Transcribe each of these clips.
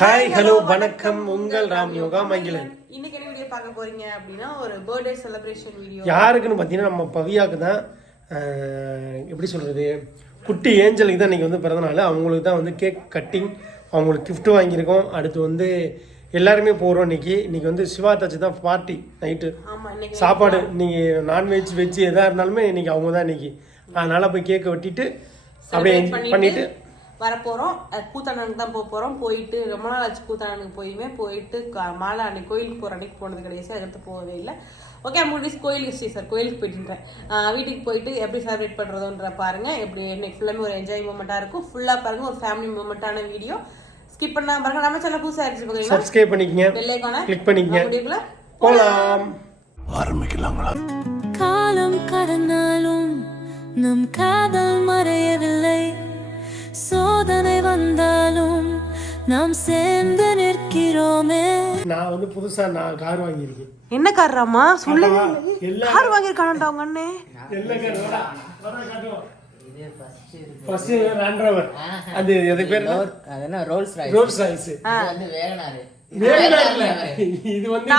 Hi hello வணக்கம், உங்கள் ராம் யோகா மகிழன். இன்னைக்கு என்ன வீடியோ பார்க்க போறீங்க அப்படின்னா ஒரு பர்த்டே செலிப்ரேஷன் வீடியோ. யாருக்குன்னு பார்த்தீங்கன்னா நம்ம பவியாவுக்கு தான். எப்படி சொல்கிறது, குட்டி ஏஞ்சலுக்கு தான் இன்றைக்கி வந்து பிறந்தநாள். அவங்களுக்கு தான் வந்து கேக் கட்டிங், அவங்களுக்கு கிஃப்ட் வாங்கியிருக்கோம். அடுத்து வந்து எல்லாருமே போகிறோம். இன்றைக்கி வந்து சிவா தச்சு தான் பார்ட்டி நைட்டு சாப்பாடு. நீங்கள் நான்வெஜ் வெஜ் எதாக இருந்தாலுமே இன்றைக்கி அவங்க தான் இன்றைக்கி. அதனால் போய் கேக்கை வெட்டிட்டு அப்படியே பண்ணிவிட்டு வரப்போகிறோம். கூத்தாண்டனுக்கு தான் போகிறோம். போயிட்டு ரொம்ப நாள் ஆச்சு கூத்தாண்டனுக்கு போயிட்டு மாலை அன்னைக்கு கோயிலுக்கு போகிற அன்னைக்கு போனது கிடையாது. அதுக்கு போகவே இல்லை. ஓகே, முடிச்சு கோயிலுக்கு சார் கோயிலுக்கு போயிட்டுன்றேன். வீட்டுக்கு போயிட்டு எப்படி செலிப்ரேட் பண்ணுறதுன்ற பாருங்கள். எப்படி இன்னைக்கு ஃபுல்லாமே ஒரு என்ஜாய் மூமெண்ட்டாக இருக்கும். ஃபுல்லாக பாருங்கள், ஒரு ஃபேமிலி மூமெண்ட்டான வீடியோ. ஸ்கிப் பண்ணாம பாருங்க. நம்ம சேனல் புதுசாக இருந்துச்சு, சப்ஸ்கிரைப் பண்ணிக்கங்க, பெல் ஐகானை கிளிக் பண்ணிக்கங்க. போலாம், ஆரம்பிக்கலாங்களா? காலம் கடந்தாலும் நம் காதல் மறையவில்லை. சோதனை வந்தாலும் நாம் சேர்ந்து நிற்கிறோமே. நான் வந்து புதுசா கார் வாங்கியிருக்கேன். என்ன கார் ராமா? சொல்லு. கார் வாங்கியிருக்கானடா உங்க அண்ணே. எல்லா காரோட ஃபர்ஸ்ட் லேண்ட் ரோவர், அது எது பேர்? அதனா ரோல்ஸ் ராய்ஸ். Rolls Royce. இது வந்து வேகனார். இது வந்து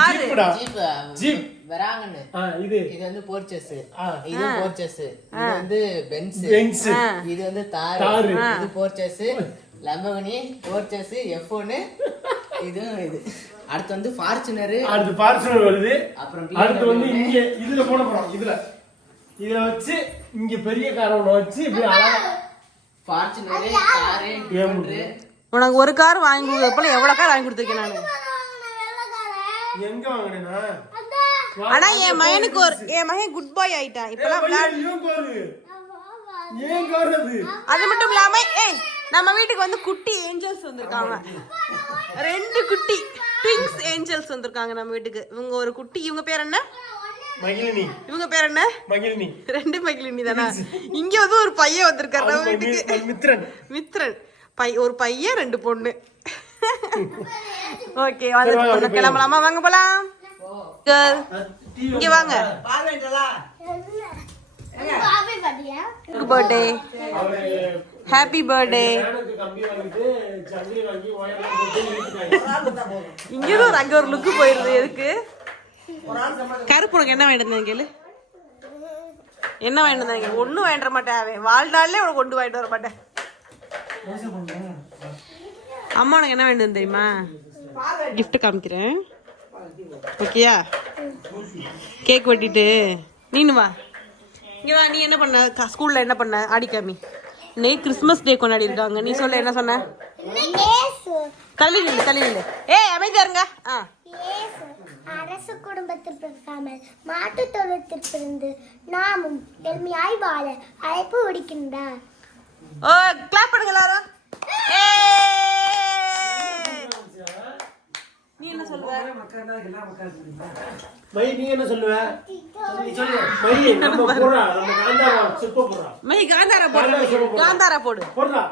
ஜீப்டா. ஜீப் வராங்கன்னு. இது வந்து போர்ச்சஸ். இது போர்ச்சஸ். இது வந்து பென்ஸ். இது வந்து தார். இது போர்ச்சஸ். லம்பகனி, போர்ச்சஸ், F1. இது அடுத்து வந்து ஃபார்ச்சுனர். அடுத்து ஃபார்ச்சுனர் வருது. அப்புறம் அடுத்து வந்து இங்க இதுல போட போறோம். இதுல வச்சு இங்க பெரிய கார் ஒண்ணு வச்சு இப்படி அழகா ஃபார்ச்சுனர் கார். உனக்கு ஒரு கார் வாங்கி கொடுத்தப்பல எவ்வளவு கார் வாங்கி கொடுத்துருக்கேன் நானு. எங்க வாங்குனேனா? ஆனா என் மகன் குட் பாய் ஆயிட்டான். இப்பலாம் அது மட்டும் இல்லாம நம்ம வீட்டுக்கு வந்து குட்டி ஏஞ்சல்ஸ் வந்திருக்காங்க. 2 குட்டி ட்வின்ஸ் ஏஞ்சல்ஸ் வந்திருக்காங்க நம்ம வீட்டுக்கு. இவங்க ஒரு குட்டி, இவங்க பேர் என்ன? மகிழினி. இவங்க பேர் என்ன? மகிழினி. 2 மகிழினி தானா? இங்க வந்து ஒரு பையன் வந்திருக்காரு நம்ம வீட்டுக்கு. மித்ரன். ஒரு பையன் 2 பொண்ணு. ஓகே, வந்து கிளம்பலாமா? வாங்க போலாம். இங்க வாங்க. Birthday, happy birthday. இங்க அங்க ஒரு லுக்கு போயிருது. எதுக்கு கருப்பு? உனக்கு என்ன வாங்கிட்டு கேளு. என்ன வாங்கிட்டு வந்தாங்க? ஒன்னும் வாங்கிட மாட்டேன். வாழ்நாள்ல உனக்கு கொண்டு வாங்கிட்டு வர மாட்டேன். அம்மா உனக்கு என்ன வேணும் தெரியுமா? கிஃப்ட் காமிக்கிறேன். ஓகேயா? கேக் வெட்டிட்டு நீனு வா. இங்க வா. நீ என்ன பண்ண ஸ்கூல்ல? என்ன பண்ண? ஆடிக்காமி. இன்னைக்கு கிறிஸ்மஸ் டே கொண்டாடி இருக்காங்க. நீ சொல்ல, என்ன சொன்ன? தள்ளி நில்லு. அமைதியா இருங்க. அரசு குடும்பத்தில் பிறக்காமல் மாட்டு தொழுத்தில் பிறந்து நாமும் எளிமையாய் வாழ அழைப்பு விடுக்கின்றார். கிளாப் பண்ணுங்க எல்லாரும். நீ என்ன சொல்லுவ? மை, நீ என்ன சொல்லுவ? நீ சொல்லு. மை, நம்ம போறா, நம்ம காந்தாரா சுப்ப போறா. மை, காந்தாரா போடு. போடுடா.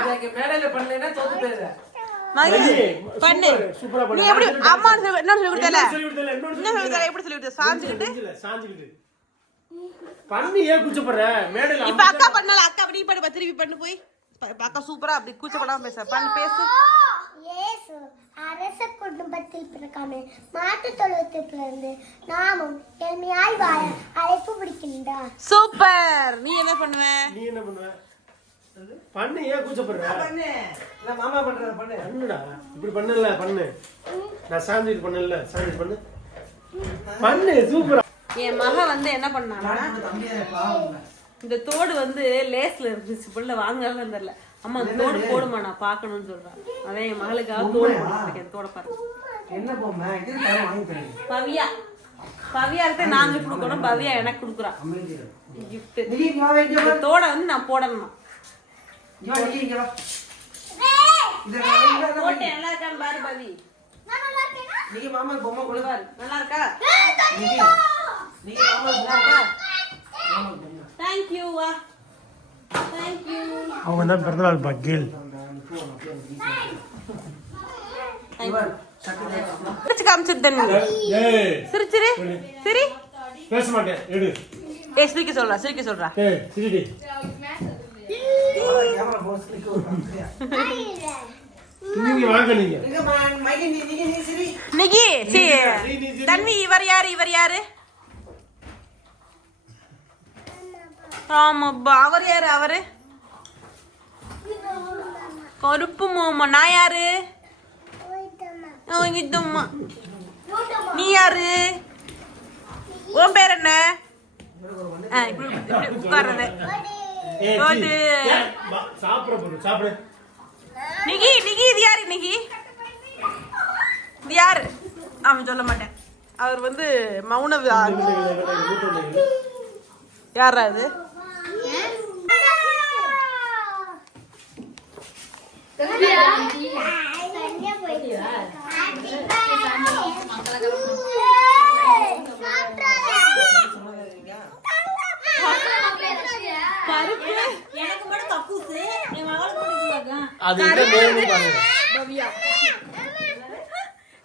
இதுக்கு மேடையில பண்ணலைனா தோத்து போயிடுற. பண்ணு. நீ எப்படி அம்மா என்ன சொல்லி கொடுத்தல? எப்படி சொல்லி கொடுத்த? சாஞ்சிக்கிட்டு பண்ணி ஏன் கூச்சப்படுற? மேடையில இப்ப அக்கா பண்ணல. அக்கா அப்படி பண்ணு, திருப்பி பண்ணு. போய் அக்கா சூப்பரா அப்படி கூச்சப்படாம பேசு. இயேசு அரச குடும்பத்தில் பிறக்காமல் மாட்டு தொழுவத்தில் பிறந்து நாமும் எளிமையாய் வாழ அழைப்பு விடுக்கின்றார். சூப்பர். நீ என்ன பண்ணுவ? பண்ணு, ஏன் கூச்சப்படுற? பண்ணு. நான் மாமா பண்றத பண்ணு. பண்ணுடா. இப்படி பண்ணல, பண்ணு. நான் சாஞ்சிட்டு பண்ணல, சாஞ்சிட்டு பண்ணு. பண்ணு, சூப்பரா. என் மகன் வந்து என்ன பண்ணானா, இந்த தோடு வந்து லேஸ்ல இருந்துச்சு. புள்ள வாங்கலாம் தெரியல. அம்மா அந்த தோடு போடுமா, நான் பாக்கணும்னு சொல்றான். அதான் என் மகளுக்காக தோடு போட்டுருக்கேன். தோட பாருங்க. என்ன போமா? இது வாங்கி தரேன். பவியா கிட்ட நாங்க கொடுக்கணும். பவியா எனக்கு கொடுக்குறா கிஃப்ட். தோட வந்து நான் போடணும். போட்டு நல்லா இருக்கான்னு பாரு பவி. நீங்க மாமா பொம்மை கொடுப்பாரு. நல்லா இருக்கா? நீங்க மாமா பொம்மை. Thank you. அவங்க தான் பிறந்தநாள் பக்கேல். காமிச்சிருந்தேன். சிரிச்சிரு. சரி, பேச மாட்டேன். எடு. ஏய் சிரிக்க சொல்றா ஏய் சிரிடி நீங்க வாங்க நீங்க நிகி தன்வி இவர் யாரு ஆமாப்பா அவர் யாரு அவரு கருப்பு மோமா நான் யாரு இங்கம்மா நீ யாரு உன் பேர் என்ன இப்படி உட்கார்றது சாப்பிடு நிகி இது யாரு நிகி இது யாரு அவன் சொல்ல மாட்டேன் அவர் வந்து மௌன யாரா அது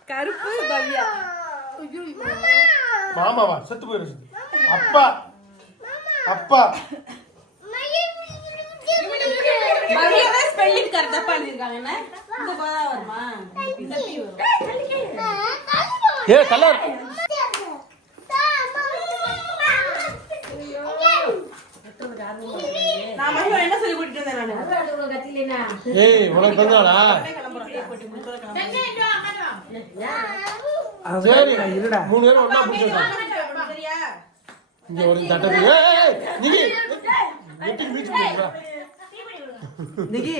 கருப்பு பவ்யா மாமாவா செத்து போயிரு அப்பா அப்பா பவ்யாவே ஸ்பெல்லிங் கரெக்ட்டா பண்ணிருக்காங்க இந்த பதா வருமா இந்த பி வரும் கலர் நான் மகிமா என்ன சொல்லி கூட்டிட்டு வந்தேன் நானு உனக்கு வந்தாளா சரி இருடா 3 பேரும் ஒண்ணா புடிச்சிட்டாங்க சரியா இங்க ஒரு தட்டது நிகி வெட்டி மீட் பண்ணுடா நிகி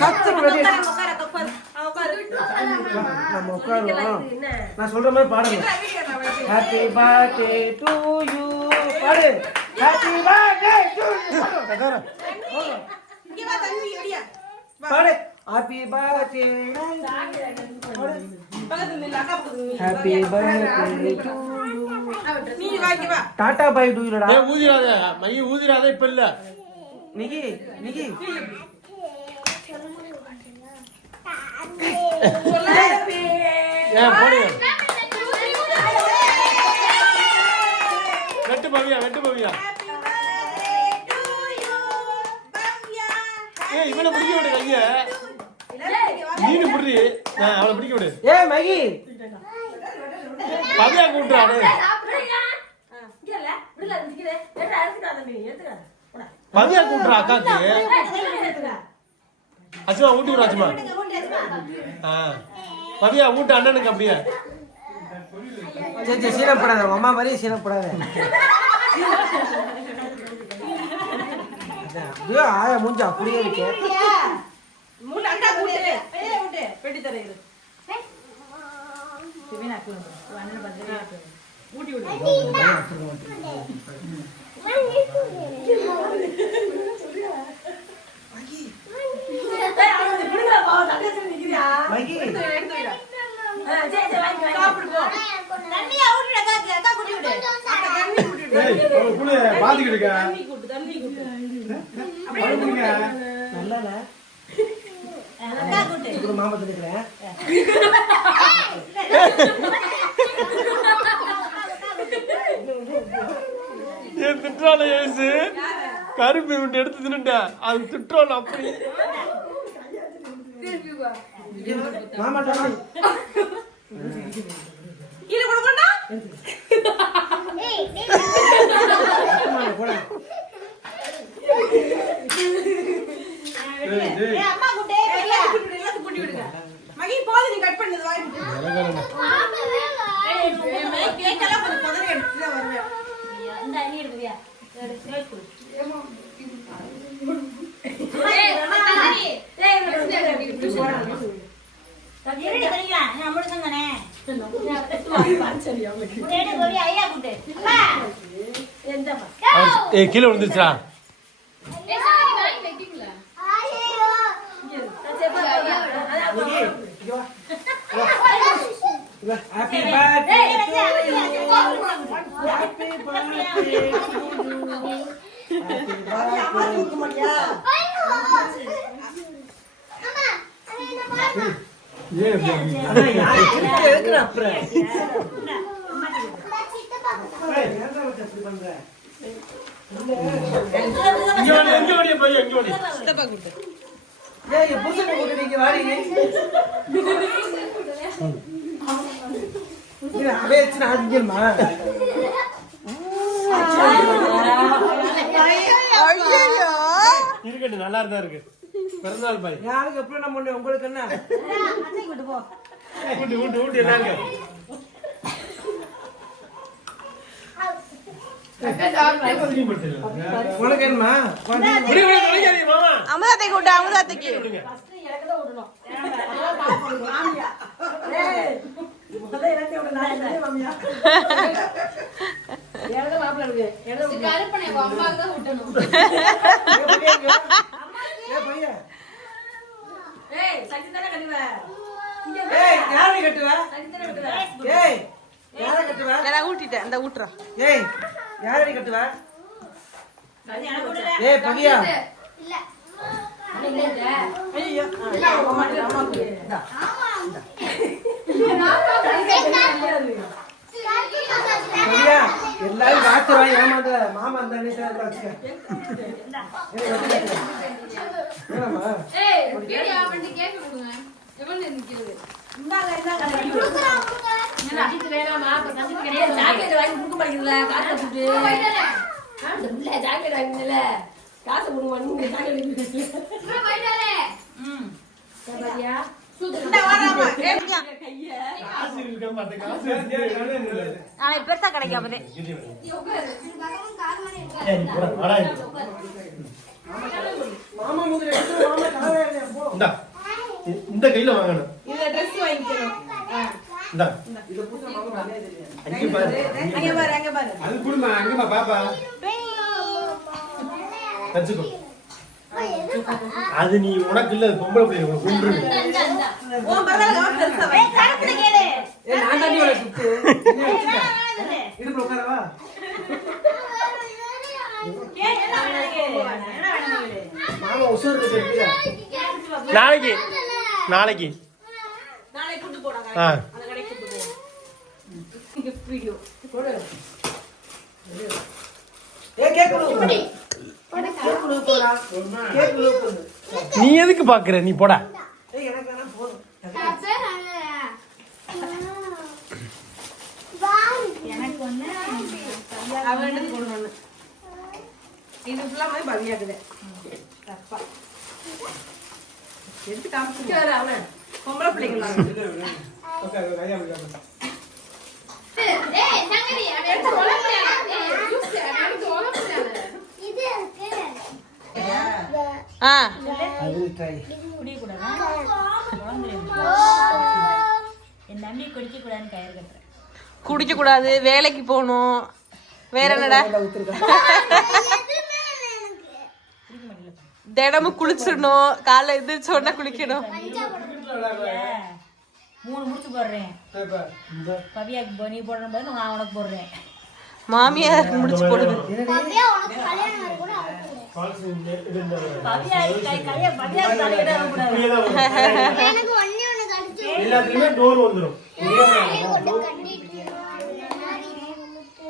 சத்தம் ரெடி நம்ம உட்காருவோம் நான் சொல்ற மாதிரி பாடணும் ஹாப்பி பர்த்டே டு யூ பாடு ஹாப்பி பர்த்டே டு யூ இங்க வா தம்பி ஓடியா பாடு ஹாப்பி பர்த்டே பக்கத்துல நில்ல அக்கா பக்கத்துல நில்ல ஹாப்பி பர்த்டே டு யூ நீ வா இங்க வா டாடா பை டு யூடா ஊதிராத மை ஊதிராத இப்ப இல்ல நிகி போடு வெட்டு பவியா இவனை பிடிக்க விடு கைய நீனு புடி அவளை பிடிக்க விடு மகி பவியா கூப்பிட்டாரு பவியா கூப்பிட்றா அக்காக்கு அச்சுமா ஊட்டி விடு அச்சுமா பவியா ஊட்டு அண்ணனுக்கு அப்படியே சரி சீனப்படாத அம்மா மாதிரி சீனப்படாத ஆயா மூஞ்சா அப்படியே இருக்கு மூணு அக்கா கூட்டு வெளிய விட்டு பெட்டி தரையிரு சிவனா கூண்டு அண்ணன் பத்திரமா ஊட்டி விடு மகி மாமா சொல்லிக்கிறேன் திட்டால ஏசு கருப்பு விட்டு எடுத்து தின்னுட்டேன் அது திட்டால அப்படி மாமா கீழே கொடுக்கண்டா அம்மா கூட்டே எல்லாத்துக்கும் கூட்டி விடுங்க மகி போது நீ கட் பண்ணது வாய் கேக் எல்லாம் கொஞ்சம் பதற எடுத்து தான் வருவேன் இந்த அண்ணி எடுவியா கீழே விழுந்துருச்சா ஹாப்பி பர்த்டே ஹாப்பி பர்த்டே எங்க ஓடிய போய் எங்க ஓடி சித்தப்பா கொடுத்து ஏய் புதுசு போட்டு நீங்க வாடிங்க நீ அபேச்சனா ஆதிங்கம்மா இருக்கட்டும் நல்லா இருந்தா இருக்கு பிறந்தநாள் பாய் யாருக்கு எப்படி நம்ம பண்ண உங்களுக்கு என்ன ஊட்டு என்னங்க உனக்கு என்னமா அமுதாத்தைக்கு விட்டு அமுதாத்தைக்கு ஊட்டிட்டேன் இந்த ஊட்டுறோம் ஏய் யாரடி கட்டுவ ஏய் பகியா பகியா எல்லாரும் காத்துறா ஏமாந்த மாமா தானே சார் பெருசா கிடைக்காம மாமா முதல்ல எடுத்து மாமா கலவே போ இந்த கையில வாங்கணும் இந்த Dress வாங்கிக்கணும் இந்தா இத புடிச்ச மாமா பண்ணே தெரியும் அங்க பாரு அங்க பாரு அது குடுமா அங்கமா பாப்பா வச்சுக்கோ அது நீ உனக்கு இல்ல பொம்பளை பிள்ளை உனக்கு குன்று ஓ பரவாயில்ல பெருசா வை காத்துல கேளு ஏய் நான் தாண்டி வர சுத்து இடுப்புல உட்காரவா மாமா உசுர் இருக்கு நாளைக்கு நாளைக்கு நாளை கூட்டி போறாங்க ஆ அந்த கடைக்கு கூட்டி போவோம் gift வீடியோ ஏய் கேக் குடு கேக் குடு போடா கேக் குடு போடு நீ எதுக்கு பாக்குற நீ போடா ஏய் எனக்கு என்ன போதும் அவன் கொண்டு இது ஃபுல்லா மாதிரி பவியாக்குது தப்பா எதுக்கு காமிச்சு அவன் பொம்பளை பிள்ளைங்களா ஓகே கையா விடுங்க ஆ அது ட்ரை குடிக்க கூடாது வேலைக்கு போகணும் வேற என்னடா தினமும் குளிச்சிடணும் காலைல எந்திரிச்ச உடனே குளிக்கணும் 3 முடிச்சு போடுறேன் பவியாக்கு நீ போடுற போது நான் உனக்கு போடுறேன் மாமியார் முடிச்சு போடுது பவ்யா உனக்கு கல்யாணம் ஆகி கூட பவியா பவியா தலையிட கூடாது எனக்கு ஒண்ணே ஒண்ணு கடிச்சு எல்லாத்துலயுமே டோர் வந்துரும் ஒண்ணு கட்டிட்டு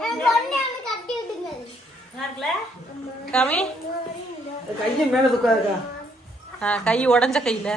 எனக்கு ஒண்ணே ஒண்ணு கட்டி விட்டுங்க நல்லா இருக்குல்ல காமி கையை மேல தூக்காதக்கா கை உடைஞ்ச கையில